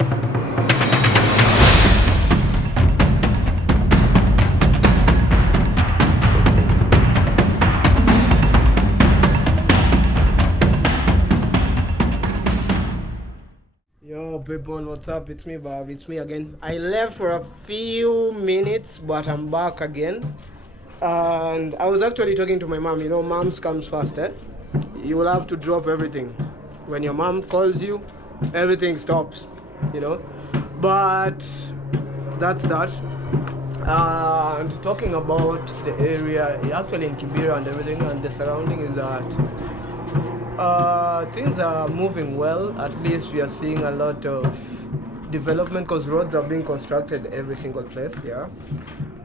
Yo people, what's up? It's me Bob, it's me again. I left for a few minutes but I'm back again. And I was actually talking to my mom. You know, moms comes first, eh? You will have to drop everything. When your mom calls you, everything stops, you know. But that's that. And talking about the area, actually in Kibera and everything and the surrounding is that things are moving well. At least we are seeing a lot of development because roads are being constructed every single place, yeah.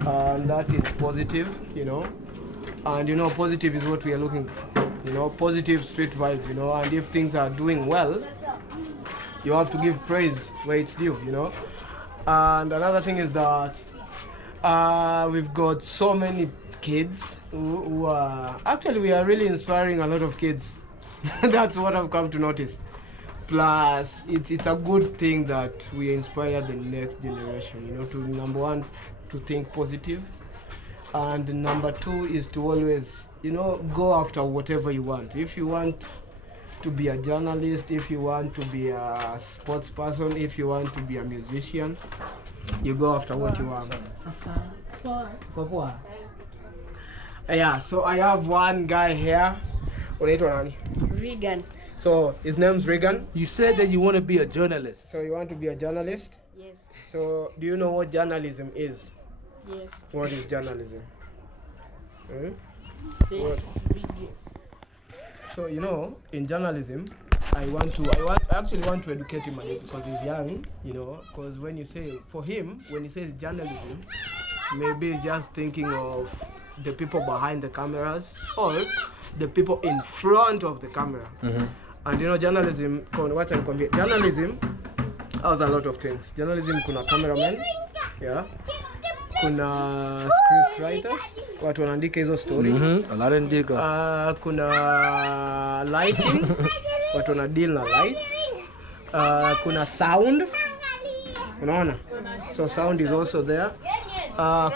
And that is positive, you know. And you know, positive is what we are looking for, you know, positive street vibes, you know. And if things are doing well, you have to give praise where it's due, you know. And another thing is that we've got so many kids who are actually, we are really inspiring a lot of kids. That's what I've come to notice. Plus, it's a good thing that we inspire the next generation, you know, to number one, to think positive, and number two is to always, you know, go after whatever you want. If you want to be a journalist, if you want to be a sports person, if you want to be a musician, you go after what you want. Yeah, so I have one guy here. Regan. So his name's Regan. You said that you want to be a journalist. So you want to be a journalist? Yes. So do you know what journalism is? Yes. What is journalism? Videos. So you know, in journalism, I actually want to educate him a little because he's young, you know. Because when you say, for him, when he says journalism, maybe he's just thinking of the people behind the cameras or the people in front of the camera. And you know, journalism has a lot of things. Journalism kuna cameraman, yeah, kuna script writers, watu wanaandika hizo story. Kuna lighting, watu wana deal na lights. Kuna sound, unaona? So sound is also there.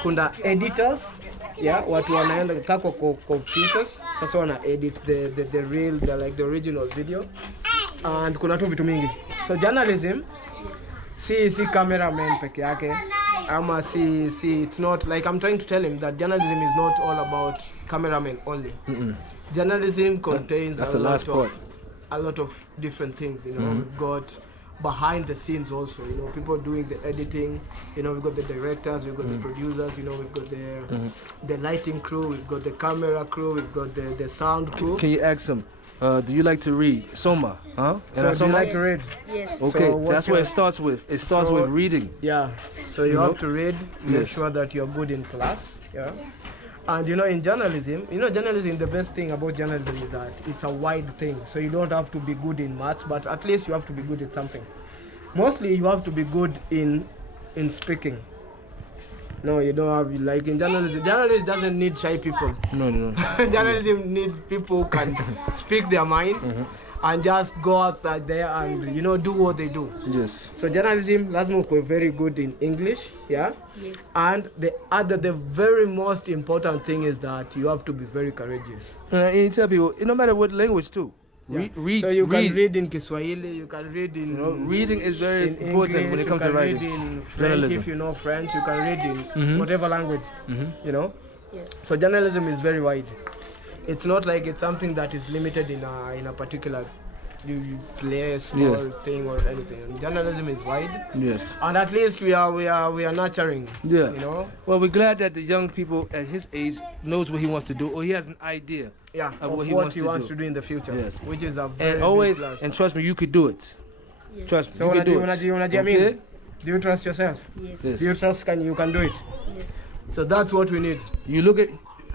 Kuna editors, yeah, watu wanaenda kako computers, sasa wana edit the real, like the original video. And kuna tu vitu mingi. So journalism, si cameraman peke yake, ama it's not like, I'm trying to tell him that journalism is not all about cameramen only. Journalism contains a lot of different things, you know. We've got behind the scenes also, you know, people doing the editing, you know, we've got the directors, we've got the producers, you know, we've got the lighting crew, we've got the camera crew, we've got the sound crew. Can you ask him, do you like to read? Soma, huh? So do you like to read? Yes. Okay, so that's what it starts with. It starts with reading. Yeah, so you have to read, make sure that you're good in class, yeah. And you know, in journalism, the best thing about journalism is that it's a wide thing. So you don't have to be good in maths, but at least you have to be good at something. Mostly you have to be good in speaking. No, you don't have, like in journalism doesn't need shy people. No. Journalism needs people who can speak their mind and just go outside there and, you know, do what they do. Yes. So journalism, lazima uwe very good in English, yeah? Yes. And the very most important thing is that you have to be very courageous. And you tell people, no matter what language too. Yeah. Read. So you can read in Kiswahili, you can read in, you know, reading is very important English, when it comes to writing. You can read in French if you know French, you can read in whatever language, you know? Yes. So journalism is very wide. It's not like it's something that is limited in a particular place or thing or anything. And journalism is wide. Yes. And at least we are nurturing. Yeah. You know. Well, we're glad that the young people at his age knows what he wants to do, or he has an idea. Yeah. Of what he wants to do in the future. Yes. Which is a very and always big plus. and trust me, you could do it. Yes. Trust me. So you can do it. okay? Do you trust yourself? Yes. Yes. Do you trust you can do it? Yes. So that's what we need. You look at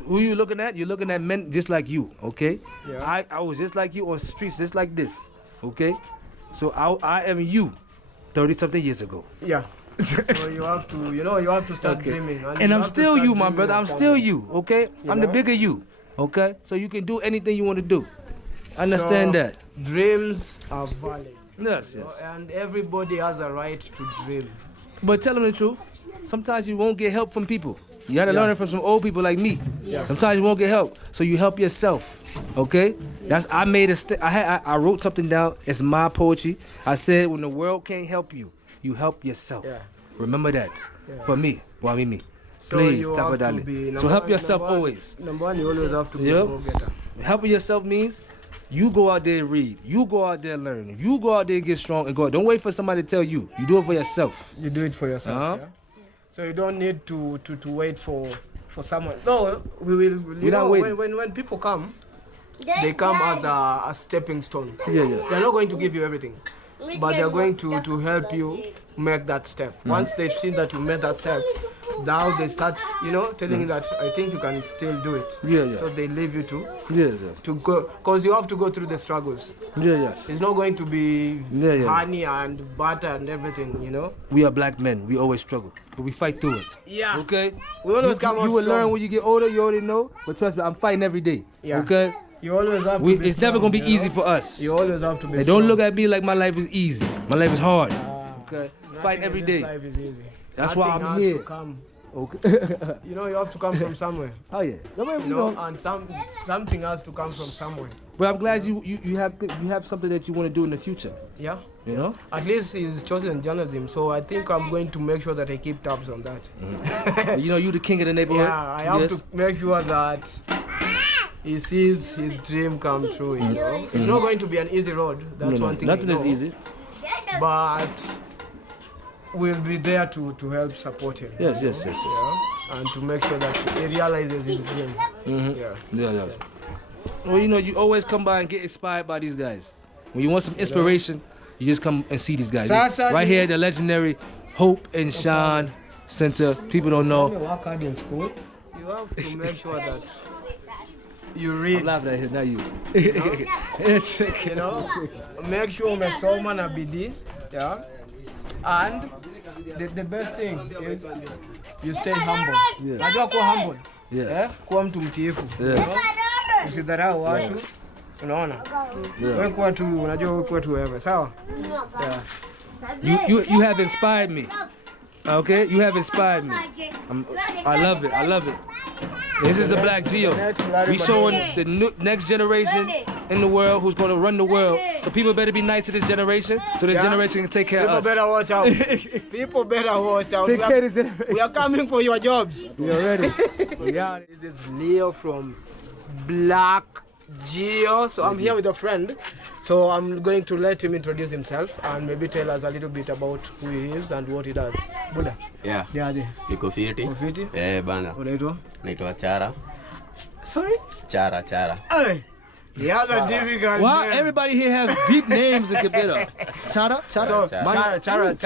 who you looking at. You're looking at men just like you. Okay. Yeah. I was just like you on streets just like this. Okay. So I am you 30-something years ago. Yeah. So you have to start dreaming. And I'm still you, my brother. I'm still you. Okay. I'm the bigger you. Okay. So you can do anything you want to do. Understand that. Dreams are valid. Yes, You know, yes. and everybody has a right to dream. But tell them the truth. Sometimes you won't get help from people. You gotta Yeah. learn it from some old people like me. Yes. Sometimes you won't get help, so you help yourself. Okay? That's I made a I wrote something down. It's my poetry. I said when the world can't help you, you help yourself. Yeah. Remember that. Yeah. For me, well, me. So Please, you stop have it, to darling. be So help yourself always. Number one, you always have to be a Yep. go-getter. Helping yourself means you go out there and read. You go out there and learn. You go out there and get strong and go out. Don't wait for somebody to tell you. You do it for yourself. You do it for yourself. Uh-huh. Yeah? So you don't need to wait for someone. No, we will. You not know, waiting. when people come, they come as a stepping stone. Yeah, yeah. They're not going to give you everything, but they're going to help you make that step. Once they've seen that you made that step, now they start, telling you that I think you can still do it. Yeah, yeah. So they leave you Yes, yes. to go, because you have to go through the struggles. Yeah, yes. It's not going to be Yeah, yeah. honey and butter and everything. We are black men. We always struggle, but we fight through it. Yeah. Okay? We always you, come out you will strong. learn when you get older. You already know. But trust me, I'm fighting every day. Yeah. Okay? You always have to be It's never strong, gonna be easy for us. You always have to be Hey, strong. don't look at me like my life is easy. My life is hard. Okay? Nothing Fight in every this day. life is easy. That's why Nothing I'm has here. to come. Okay. You have to come from somewhere. Oh yeah. And something has to come from somewhere. But I'm glad you have something that you want to do in the future. Yeah. You know? At least he's chosen journalism, so I think I'm going to make sure that I keep tabs on that. You the king of the neighborhood. Yeah, I have to make sure that he sees his dream come true. It's not going to be an easy road. That's one thing. Nothing I is know. easy. But we'll be there to help support him. Yes. Yeah, and to make sure that he realizes his dream. Yeah. Well, you always come by and get inspired by these guys. When you want some inspiration, you just come and see these guys. Right here, the legendary Hope and Shine Center. People don't When you know. work hard in school, you have to make sure that you read. I'm laughing at him, not you. Make sure umesoma na bidii. Yeah. And the best thing is you stay humble. Yeah. Unajua kuwa humble. Yes. Kuwa mtu mtiifu. Yes. Usidharau watu. Unaona? Yeah. Wewe kuwa tu, unajua wewe kuwa tu wewe, sawa? Yeah. You have inspired me. Okay? You have inspired me. I love it. This is the BLACKGEO. We showing the next generation in the world who's going to run the world. So people better be nice to this generation so this generation can take care People of us. better watch out. People better watch out. Take care of this generation. We are coming for your jobs. You're ready. So yeah. This is Leo from BLACKGEO. So I'm here with a friend. So I'm going to let him introduce himself and maybe tell us a little bit about who he is and what he does. Buda. Yeah. Niaje? Iko fiti. Ufiti? Bana. Unaitwa? Naitwa Chara. Sorry? Chara. Hey. He has a difficult Wow, name. everybody here has deep names in Kibera. Chara? So, Chara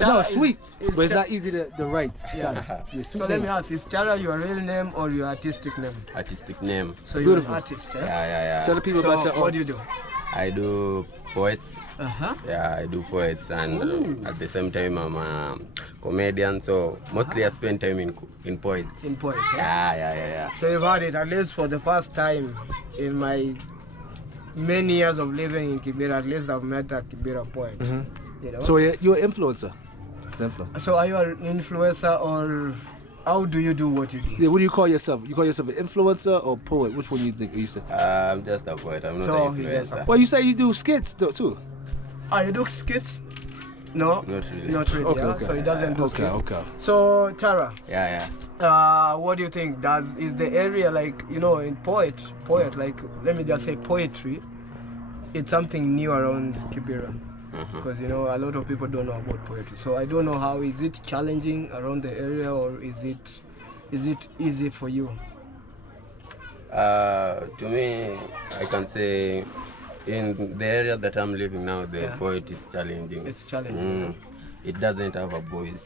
No, sweet. is But it's Chara. not easy to write. Yeah. Chara. Yeah, So let me ask, is Chara your real name or your artistic name? Artistic name. So you're Beautiful. an artist, eh? Yeah. Tell the people So about your what do you do? I do poets. Uh-huh. Yeah, I do poets, and at the same time I'm a comedian. So mostly I spend time in poets. In poets, eh? Yeah. So you've had it at least for the first time in my many years of living in Kibera. At least I've met a Kibera poet. You know? So you're an influencer. So are you an influencer or how do you do what you do? Yeah, what do you call yourself? You call yourself an influencer or poet? Which one do you think you said? I'm just a poet. I'm not So an he's just a influencer. Well, you say you do skits too. Ah, you do skits? No, Not really. Not really. Okay, yeah? okay. So he doesn't do skits. Okay. So Chara, Yeah. what do you think? Is the area like in poet like let me just say poetry? It's something new around Kibera because a lot of people don't know about poetry. So I don't know how is it challenging around the area or is it easy for you? To me, I can say in the area that I'm living now, the poet is challenging. It's challenging. It doesn't have a voice.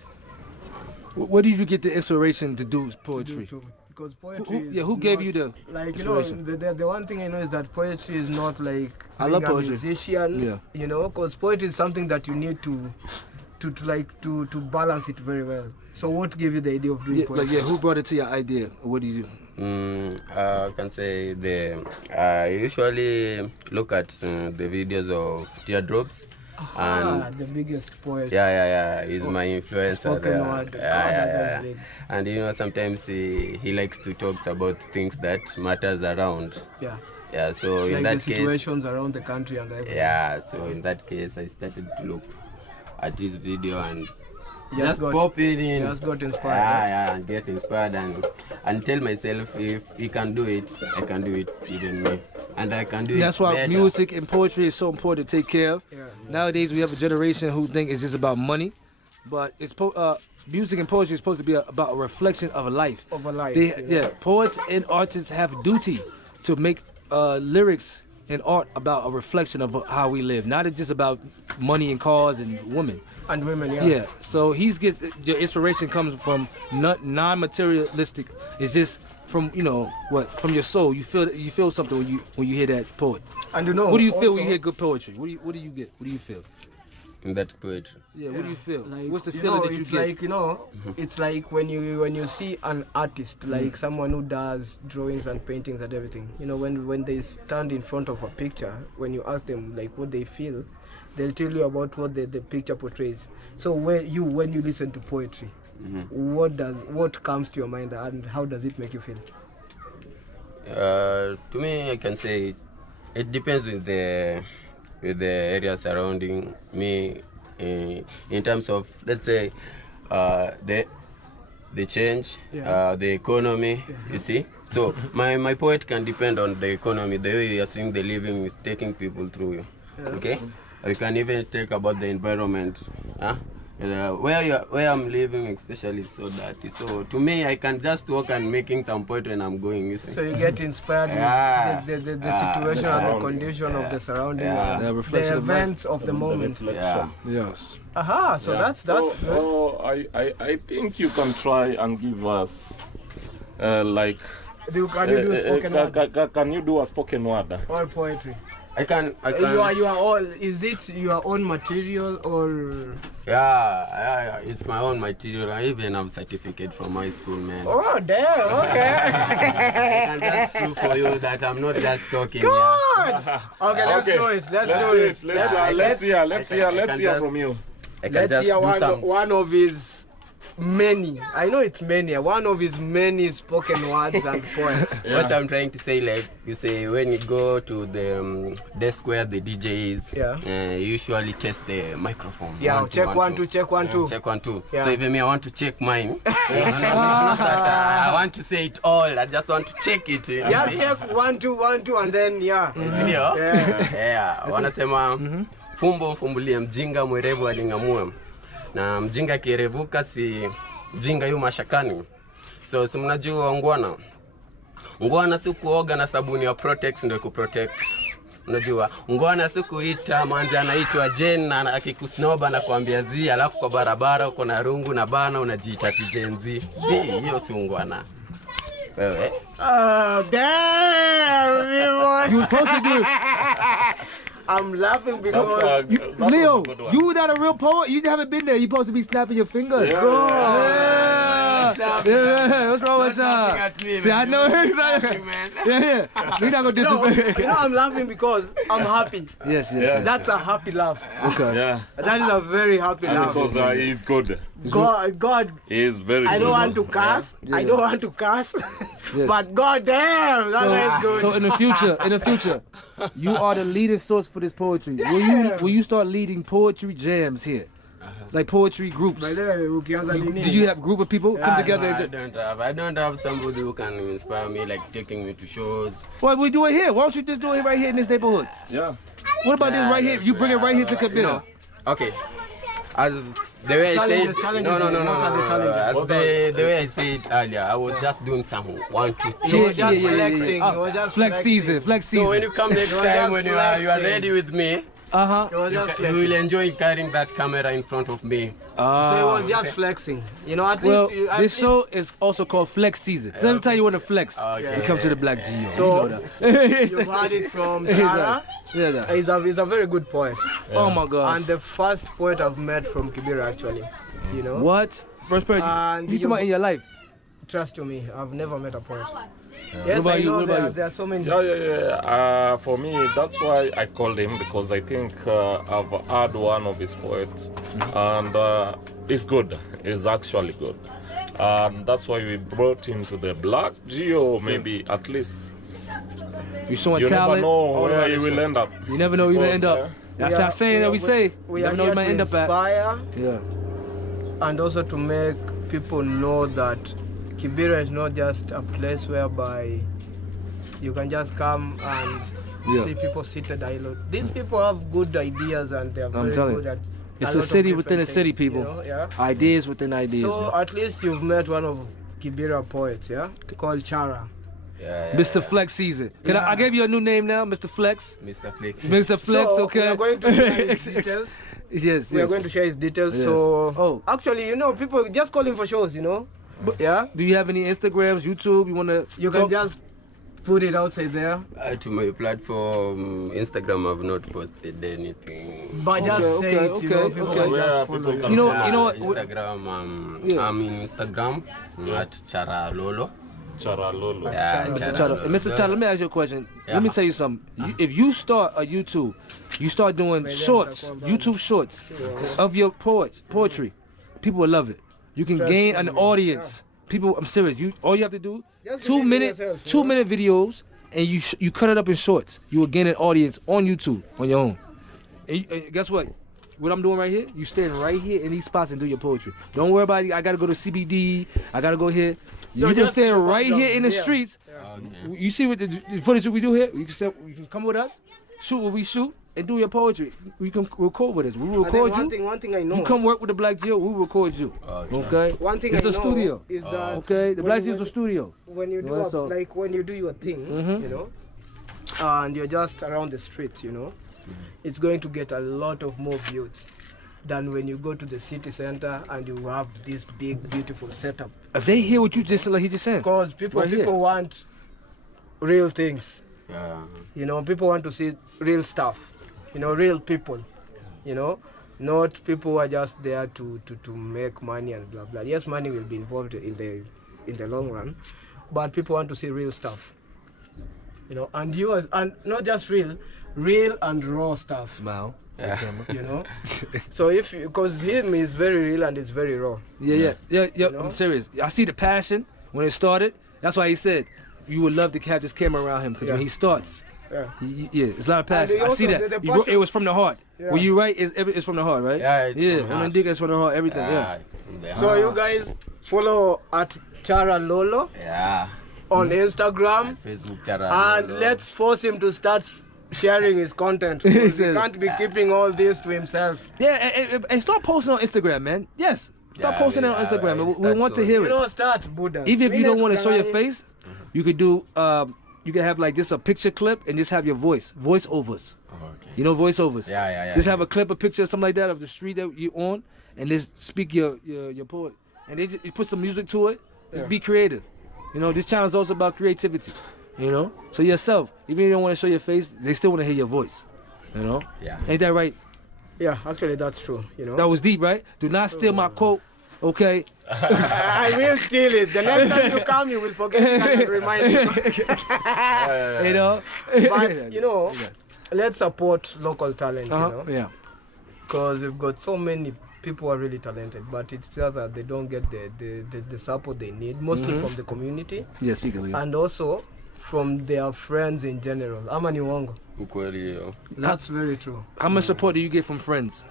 Where did you get the inspiration to do poetry? Because poetry Who gave you the like inspiration? the one thing I know is that poetry is not like I being love a poetry. musician. Because poetry is something that you need to balance it very well. So what gave you the idea of doing poetry? Who brought it to your idea? What do you do? I can say I usually look at the videos of teardrops And the biggest poet. yeah, he's my influencer. Spoken word. Yeah. And you know, sometimes he likes to talk about things that matters around. Yeah, so like in that the situations around the country and everything. Yeah, so in that case, I started to look at his video and just got, pop it in. Just got inspired. Yeah, and get inspired and tell myself if he can do it, I can do it, even me. And I can do it. That's why better. music and poetry is so important to take care of. Nowadays, we have a generation who think it's just about money, but it's music and poetry is supposed to be about a reflection of a life. Of a life. Poets and artists have a duty to make lyrics and art about a reflection of how we live, not just about money and cars and women. And women, Yeah. So your inspiration comes from non-materialistic. It's just from from your soul. You feel something when you hear that poet. And you know, what do you feel when you hear good poetry? What do you get? What do you feel? In that poetry. Yeah. What do you feel? Like, what's the feeling that you it's get? like it's like when you see an artist, like someone who does drawings and paintings and everything. You know, when they stand in front of a picture, when you ask them like what they feel, they'll tell you about what the picture portrays. So when you listen to poetry, what comes to your mind and how does it make you feel? To me, I can say it depends with the area surrounding me, in terms of, let's say, the change, the economy. You see, so my poet can depend on the economy, the way you're seeing the living is taking people through. Okay, you can even talk about the environment. Where I'm living, especially, so dirty. So to me, I can just walk and making some poetry when I'm going. You see? So you get inspired with the situation and the condition of the surrounding, the events of the moment. Yes. Aha. So that's good. I think you can try and give us like. Can you do spoken word? Can you do a spoken word? Or poetry? I can. You are all. Is it your own material or? Yeah, it's my own material. I even have a certificate from my school, man. Oh damn! Okay. I can just prove for you that I'm not just talking. God. Okay, let's do it. Let's do it. Let's hear from you. Let's hear one of his many. I know it's many. One of his many spoken words and poems. What I'm trying to say, like you say, when you go to the desk where the DJ is, you usually test the microphone. Yeah, check 1 2, check 1 2. Check 1 2. So even me, I want to check mine. Not that I want to say it all. I just want to check it. Just check 1 2 1 2 and then wanasema fumbo fumbulie mjinga mwerevu alingamua. Na mjinga kirevuka si mjinga yu mashakani. So si mnajua ngwana si kuoga na sabuni ya Protex ndio kuprotect. Unajua ngwana si kuita manzi anaitwa Jen na akikusnoba na kuambia zi, alafu kwa barabara uko na rungu na bana unajiita GENZ'S. Hiyo si ngwana. Wewe. Oh damn! You supposed to do it. I'm laughing because Leo, you not a real poet. You haven't been there. You supposed to be snapping your fingers. Yeah. What's wrong with that? See, I know. Yeah. We're not gonna disrespect. You know, I'm laughing because I'm happy. Yes. That's a happy laugh. Okay. Yeah. That is a very happy laugh. Because he's good. God. He is very good. I don't want to curse. Yeah. I don't want to curse. But God damn, that guy is good. So in the future, you are the leading source for this poetry. Will you start leading poetry jams here? Like poetry groups? Do you have a group of people come together? No, I don't have somebody who can inspire me, like taking me to shows. Well, we do it here. Why don't you just do it right here in this neighborhood? Yeah. What about this right here? You bring it right here to Kibera. Okay. As the way I said, no. As the way I said earlier, I was just doing some 1 2 3. He was just flexing. He was just Flex season. So when you come next time, when you are ready with me, you will enjoy carrying that camera in front of me. So it was just flexing. You know, at least. This show is also called Flex Season. So every time you want to flex, you come to the BLACKGEO. So you heard it from Tara. He's a very good poet. Oh my God! And the first poet I've met from Kibera, actually. You know. What? First poet you talking about in your life? Trust me, I've never met a poet. Yes, What about I you? know What about you? there are so many. For me, that's why I called him, because I think I've heard one of his poets, and it's good. It's actually good. And that's why we brought him to the BLACKGEO, maybe at least. You're showing You talent. never know where he will end up. You never know where you will end Because, up. That's that saying that we say. We You are never know here where you might to end up at. inspire Yeah. and also to make people know that Kibera is not just a place whereby you can just come and see people seated idle. These people have good ideas and they are very telling good you. at It's a a lot of city within a different city, things, people. you know, yeah? Ideas within ideas. So man. at least you've met one of Kibera poets, yeah, called Chara. Mr. Flex season. I gave you a new name now, Mr. Flex. Mr. Flex. Mr. Flex, So okay. we are going to share his details. Yes, We are going to share his details. Yes. So actually, you know, people just call him for shows, you know. Yeah. Do you have any Instagrams, YouTube? You wanna? You can just put it outside there. To my platform, Instagram, I've not posted anything. But just say it, you know, people okay. can Yeah, just people follow can- you. You know what? Instagram, Yeah. I'm in Instagram at Chara Lolo. Charalolo. Yeah, Mr. Chara Chalo, Lolo. Mr. Chalo, let me ask you a question. Yeah. Let me tell you something. If you start a YouTube, you start doing shorts, YouTube shorts of your poetry, people will love it. You can gain an audience. People, I'm serious. All you have to do, Just 2 believe in minute, yourself, you 2 minute videos, and you cut it up in shorts. You will gain an audience on YouTube on your own. And guess what? What I'm doing right here, you stand right here in these spots and do your poetry. Don't worry about it. I gotta go to CBD. I gotta go here. You can just stand go right down. here in the Yeah. streets. Okay. You see what the footage that we do here? You can come with us, shoot what we shoot, and do your poetry. You can record with us. We will And then record you. one thing I know. You come work with the BLACKGEO, we will record you. Okay? One thing It's I the know studio. is that Okay? The when BLACKGEO you- is the studio. when you do Yeah, so- like when you do your thing, you know, and you're just around the streets, you know, it's going to get a lot of more views than when you go to the city center and you have this big beautiful setup. If they hear what you just like he just said. Because people Right here. want real things. Yeah. You know, people want to see real stuff. You know, real people. You know, not people who are just there to make money and blah blah. Yes, money will be involved in the long run, but people want to see real stuff. You know, and yours, and not just real and raw stuff. Smile. You know, so because him is very real and it's very raw. Yeah. know? I'm serious. I see the passion when it started. That's why he said you would love to have this camera around him because when he starts, Yeah. it's a lot of passion. And I see also that. the You wrote- passion- it was from the heart. Yeah. When you write, it's from the heart, right? Yeah, it's yeah. from the When heart. dig it's from the heart, everything. Yeah. it's from the So heart. you guys follow at Chara Lolo Yeah. on Instagram. Facebook Chara And Lolo. let's force him to start sharing his content. Because he said- can't be keeping all this to himself. Yeah, and start posting on Instagram, man. Yes. Start Yeah, posting it on yeah, Instagram. yeah, we start want to so- hear You it. know, start Buddha. Even if you don't want to show your face, you could do you can have like just a picture clip and just have your voiceovers. Okay. You know voiceovers. Yeah. Just have a clip, a picture, something like that of the street that you're on, and just speak your poet. And they just, you put some music to it. Just be creative. You know, this channel is also about creativity. You know, so yourself, even if you don't want to show your face, they still want to hear your voice. You know, Yeah. ain't that right? Yeah, actually, that's true. You know, That was deep, right? Do not steal my quote. Okay. I will steal it. The next time you come, you will forget it and remind me. You know. But you know, let's support local talent. You know, Yeah. because we've got so many people who are really talented, but it's just that they don't get the support they need, mostly from the community Yeah. Speak of it. and also from their friends in general. Ama ni uongo. Ukweli hiyo. That's very true. How much support do you get from friends?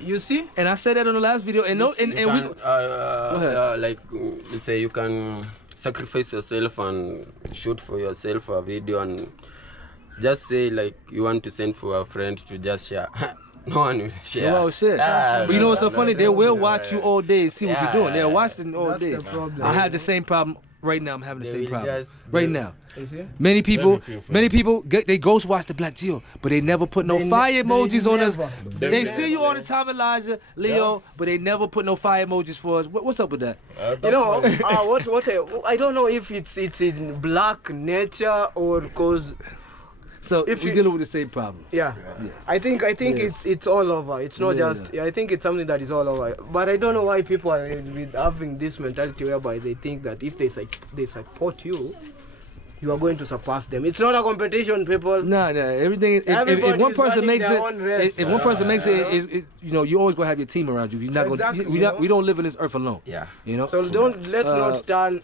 You see? And I said that on the last video. And no, and You we. can, ahead. like let's say you can sacrifice yourself and shoot for yourself a video and just say like you want to send for a friend to just share. No one will share. Well, shit. Ah, But you know what's so no, funny? no, They no, will no, watch you yeah. all day and see what you're doing. They're Yeah. watching all That's day. the problem. I have the same problem right now. I'm having the They same will problem just- right now. You see? Many people, feel free. many people, they ghost watch the BLACKGEO, but they never put no They fire ne- emojis they on us. never. They see you all the time, Elijah, Leo, but they never put no fire emojis for us. What's up with that? You know, what I don't know if it's in black nature or because So if we're you- dealing with the same problem. Yeah. I think Yes. it's all over. It's not Yeah. just. I think it's something that is all over. But I don't know why people are having this mentality whereby they think that if they support you, you are going to surpass them. It's not a competition, people. Nah, everything. If Everybody one is person running makes their it, own race. if one person makes it, you know, you always gonna have your team around you. You're not Exactly, gonna. you know? We don't live in this earth alone. Yeah. You know. So let's Uh, not turn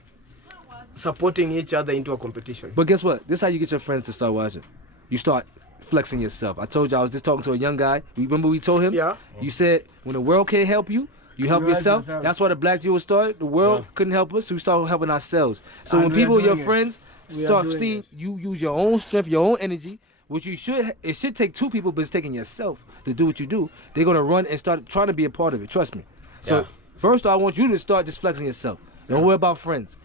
supporting each other into a competition. But guess what? This is how you get your friends to start watching. You start flexing yourself. I told you I was just talking to a young guy. Remember we told him? Yeah. You said when the world can't help you, you help You help yourself. yourself. That's why the BLACKGEO started. The world couldn't help us, so we started helping ourselves. So And when we are people, your doing it. friends, We are start doing seeing it. you use your own strength, your own energy, which you should. It should take two people, but it's taking yourself to do what you do. They're gonna run and start trying to be a part of it. Trust me. So Yeah. first, I want you to start just flexing yourself. Don't worry about friends.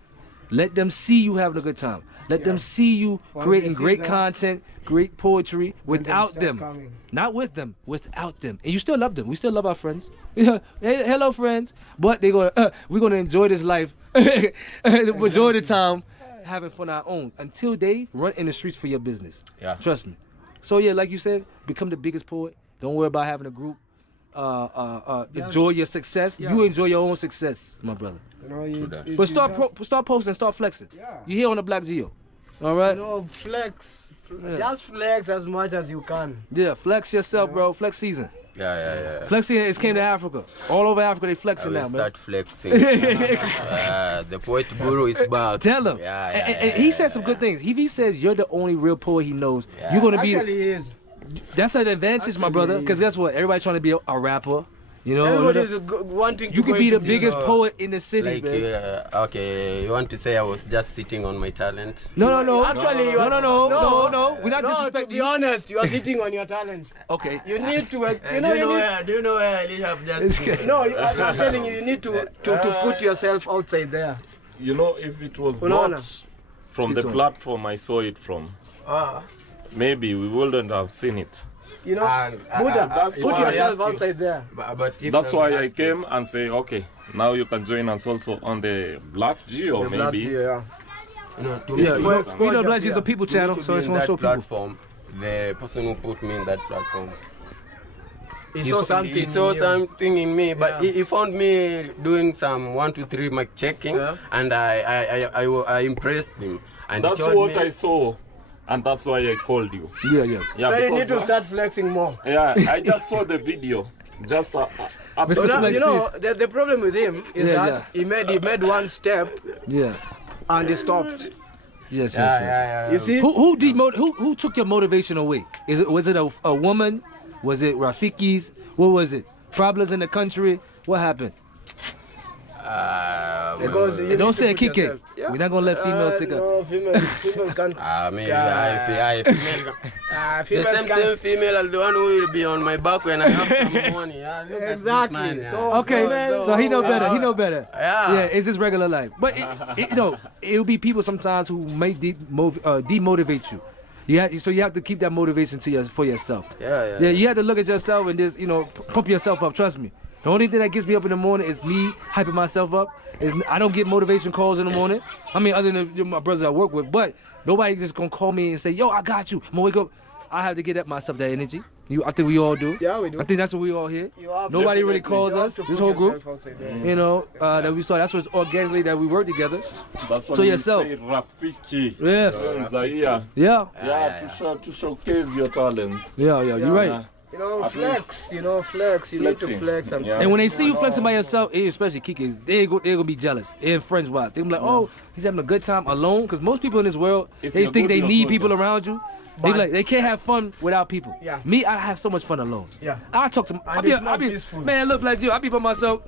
Let them see you having a good time. Let them see you Once creating they see great that, content, great poetry without start them. coming. Not with them, without them. And you still love them. We still love our friends. Hey, hello, friends. But we're gonna enjoy this life. The majority of the time, having fun our own until they run in the streets for your business. Yeah. Trust me. So yeah, like you said, become the biggest poet. Don't worry about having a group. Enjoy your success. Yeah. You enjoy your own success, my brother. You know, that. But start posting, start flexing. Yeah. You here on the BLACKGEO. All right? You know, flex. Yeah. Just flex as much as you can. Yeah, flex yourself, bro. Flex season. Yeah. Flex season is came to Africa. All over Africa, they I flexing will now, man. start flexing. The poet guru is back. Tell him. Yeah, And he said some good things. If he says you're the only real poet he knows, Yeah. you're gonna be. Actually, he is. That's an advantage, my brother. Because guess what? Everybody trying to be a rapper. You know, Everybody's wanting to you go could be the into biggest So, poet in the city, Like, man. okay, you want to say I was just sitting on my talent? No. Actually, you no, are- no. We're not No, to disrespecting be you. honest, you are sitting on your talent. Okay. You need to, you Do know, you know you need, where? Do you know where I have just? no, I'm telling you, you need to put yourself outside there. You know, if it was Unaona? not from the It's on. platform I saw it from, Ah, maybe we wouldn't have seen it. You know, And- Buddha, that's put why I yourself asked you. outside there. but if That's I why would I ask came and say, okay, now you can join us also on the BLACKGEO, The maybe. black gear, you know, to Yeah, me, For we exposure, know BLACKGEO is yeah. a people to channel, be so it's in gonna that show people. platform, the person who put me in that platform, He saw something. He saw in you. something in me, but Yeah. he found me doing some 1, 2, 3 mic checking, Yeah. and I impressed him. And he That's told what me, I saw, and that's why I called you. Yeah. Yeah, So you need because, to start flexing more. yeah, I just saw the video. Just up Mr. So to now, Flex you know, the problem with him is Yeah, that he made one step Yeah. and he stopped. Yes. You see? Who took your motivation away? Was it a woman? Was it Rafiki's? What was it? Problems in the country? What happened? Because you And don't need to say put kick it. yourself- Yeah. We're not gonna let females take a. No, female can't. maybe Yeah. female. The Females same can't. female as the one who will be on my back when I have some money. Yeah, look at this Exactly. man, yeah. So- Okay, so he know better. He know better. Yeah. Yeah, it's his regular life. But it'll be people sometimes who may demotivate you. So you have to keep that motivation for yourself. Yeah. Yeah, you have to look at yourself and just pump yourself up. Trust me. The only thing that gets me up in the morning is me hyping myself up. I don't get motivation calls in the morning. I mean, other than my brothers I work with, but nobody just gonna call me and say, "Yo, I got you. I'm gonna wake up." I have to get up myself that energy. I think we all do. Yeah, we do. I think that's what we all hear. You have Nobody really definitely- calls you have us. to This put whole group, yourself outside there. that we saw. That's what's organically that we work together. That's why So you yourself. say Rafiki. Yes. Zaire. Yeah. Yeah, to showcase your talent. Yeah. You're right. Yeah. You know, At flex. You know, flex. You need to Flexing. flex and. Yeah. And when they see you flexing by yourself, especially Kikis, they're gonna be jealous. And friends wise, they're gonna be like, "Oh, he's having a good time alone." Because most people in this world, If they you're think good, they you're need good. people around you. They can't have fun without people. Yeah. Me, I have so much fun alone. Yeah. I talk to. And it's not peaceful. Man, look like you. I be by myself,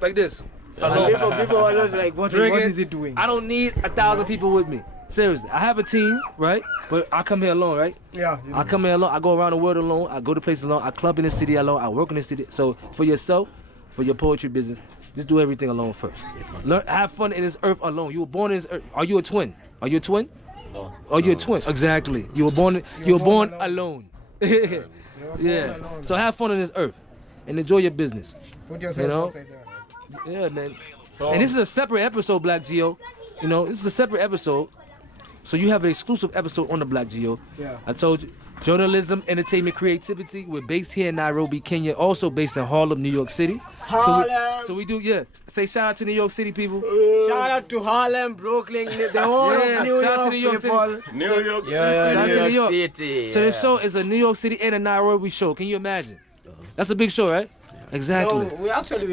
like this. And people are always like, what Drinking. is he doing? I don't need 1,000 people with me. Seriously, I have a team, right? But I come here alone, right? Yeah. You I come here alone. I go around the world alone. I go to places alone. I club in the city alone. I work in the city. So for yourself, for your poetry business, just do everything alone first. Learn, have fun in this earth alone. You were born in this earth. Are you a twin? Are you a twin? No. Are you a twin? Exactly. You were born born alone. born Yeah. alone. So have fun in this earth and enjoy your business. Put yourself You know? outside there. Yeah, man. So, And this is a separate episode, BLACKGEO. This is a separate episode. So you have an exclusive episode on the Black Geo. Yeah. I told you. Journalism, entertainment, creativity. We're based here in Nairobi, Kenya. Also based in Harlem, New York City. Harlem. So we do, yeah. Say shout out to New York City people. Shout out to Harlem, Brooklyn, the whole Yeah, of New shout out to York New York people. New York City. Shout out to New York. City. So this show is a New York City and a Nairobi show. Can you imagine? That's a big show, right? Exactly. No, we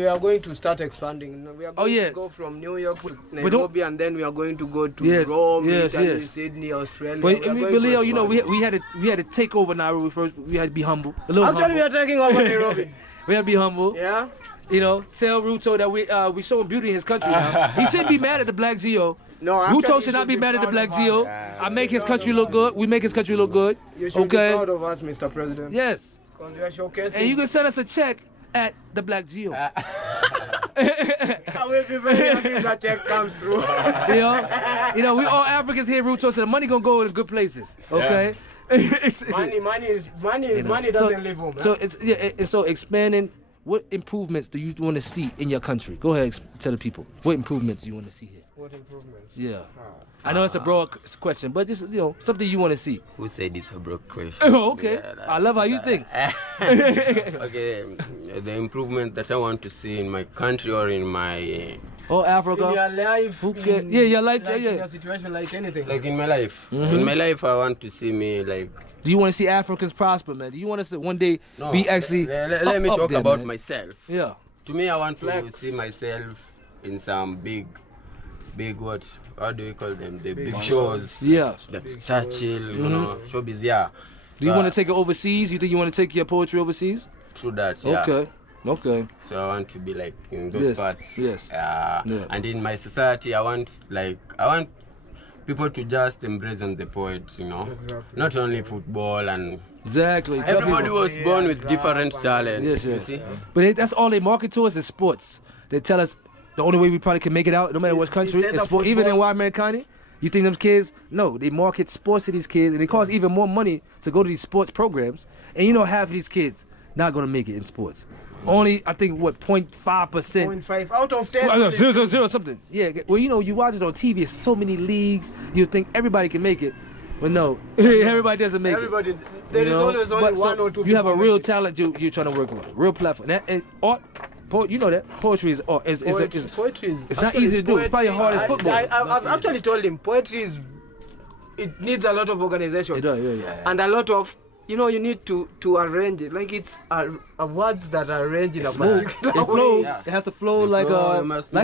are going to start expanding. We are going to go from New York to Nairobi, and then we are going to go to Rome, Italy, Sydney, Australia. But Leo, you know, we had to take over Nairobi first. We had to be humble. A little Actually, humble. we are taking over Nairobi. We had to be humble. Yeah. You know, tell Ruto that we showing beauty in his country now. He shouldn't be mad at the Black Geo. No, Ruto should not be mad at the Black Geo. I make his country look good. We make his country look good. You should be proud of us, Mr. President. Yes. Because we are showcasing. And you can send us a check at the Black Geo. I will be very happy if that check comes through. You know, we all Africans here, Ruto, so the money gonna go in good places. Okay. Money doesn't live home. So so expanding. What improvements do you want to see in your country? Go ahead, tell the people. What improvements do you want to see here? What improvements? Yeah. I know it's a broad question, but just, something you want to see. Who said it's a broke question? Oh, okay. Yeah, I love how you think. Okay, the improvement that I want to see in my country or in my... Africa. In your life. Your life. Like in your situation, like anything. Like in my life. In my life, I want to see me like... Do you want to see Africans prosper, man? Do you want us to one day be actually... Let me talk about man. myself. Yeah. To me, I want to see myself in some big what? How do we call them? The big shows. Yeah. The Churchill, you know, showbiz, yeah. Do you want to take it overseas? You think you want to take your poetry overseas? True that, yeah. Okay. So I want to be like in those parts. Yes. And in my society, I want people to just embrace on the poets, you know. Exactly. Not only football and... Exactly. Everybody was born with different talents, you see. But that's all they market to us is sports. They tell us the only way we probably can make it out, no matter what country, is sport. Even in White Americana, you think them kids? No, they market sports to these kids, and it costs even more money to go to these sports programs. And half of these kids not gonna make it in sports. Only, I think, 0.5%. 0.5 out of 10. 0 something. Yeah. Well, you watch it on TV. It's so many leagues. You think everybody can make it, but no, everybody doesn't make it. There is always only one or two. You have a real talent you're trying to work on. Real platform. And art, you know that poetry is art. Poetry is. It's not easy to do. It's probably hard as football. I've actually told him poetry is. It needs a lot of organization. It does, yeah. And a lot of. You need to arrange it. Like it's a words that are arranged in a particular way. It has to flow like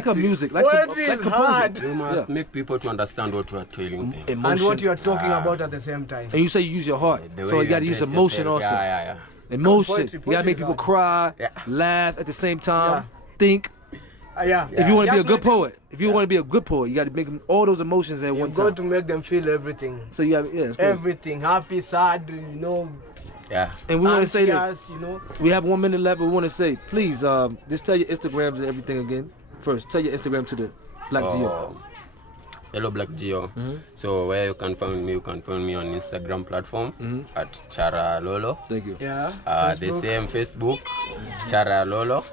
a music. Poetry is hard. You must make people to understand what you are telling them. Emotion. And what you are talking about at the same time. And you say you use your heart. So you got to use emotion also. Yeah. Emotion. You got to make people cry, laugh at the same time, think. If you want to be a good poet, you got to make all those emotions at one time. You got to make them feel everything. So you have everything, happy, sad, Yeah. And we want to say this. We have 1 minute left. We want to say, please, just tell your Instagrams and everything again. First, tell your Instagram to the Black Geo. Hello, Black Geo. So where you can find me on Instagram platform at Chara Lolo. Thank you. Yeah. The same Facebook, Chara Lolo.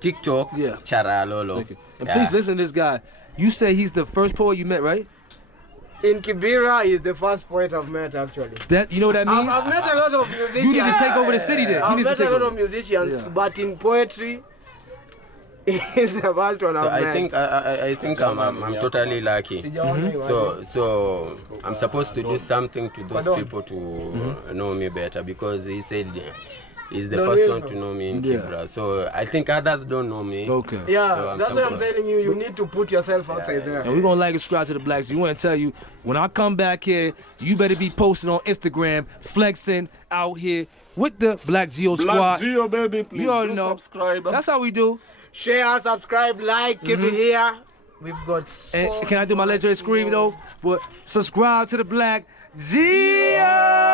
TikTok, Chara Lolo. Thank you. And please listen to this guy. You say he's the first poet you met, right? In Kibera, he's the first poet I've met, actually. You know what that means? I've met a lot of musicians. You need to take over the city then. I've met a lot of musicians, but in poetry, he's the first one I've met. I think I'm totally lucky. So I'm supposed to do something to those people to know me better, because he said he's the first one to know me in Kibera. So I think others don't know me. Okay. Yeah, so that's what I'm telling you. You need to put yourself outside there. And we're going to like and subscribe to the Blacks. We want to tell you, when I come back here, you better be posting on Instagram, flexing out here with the Black Geo squad. Black Geo, baby, please you know. Subscribe. That's how we do. Share, subscribe, like, keep it here. We've got and can I do my legendary scream though? But subscribe to the Black Geo.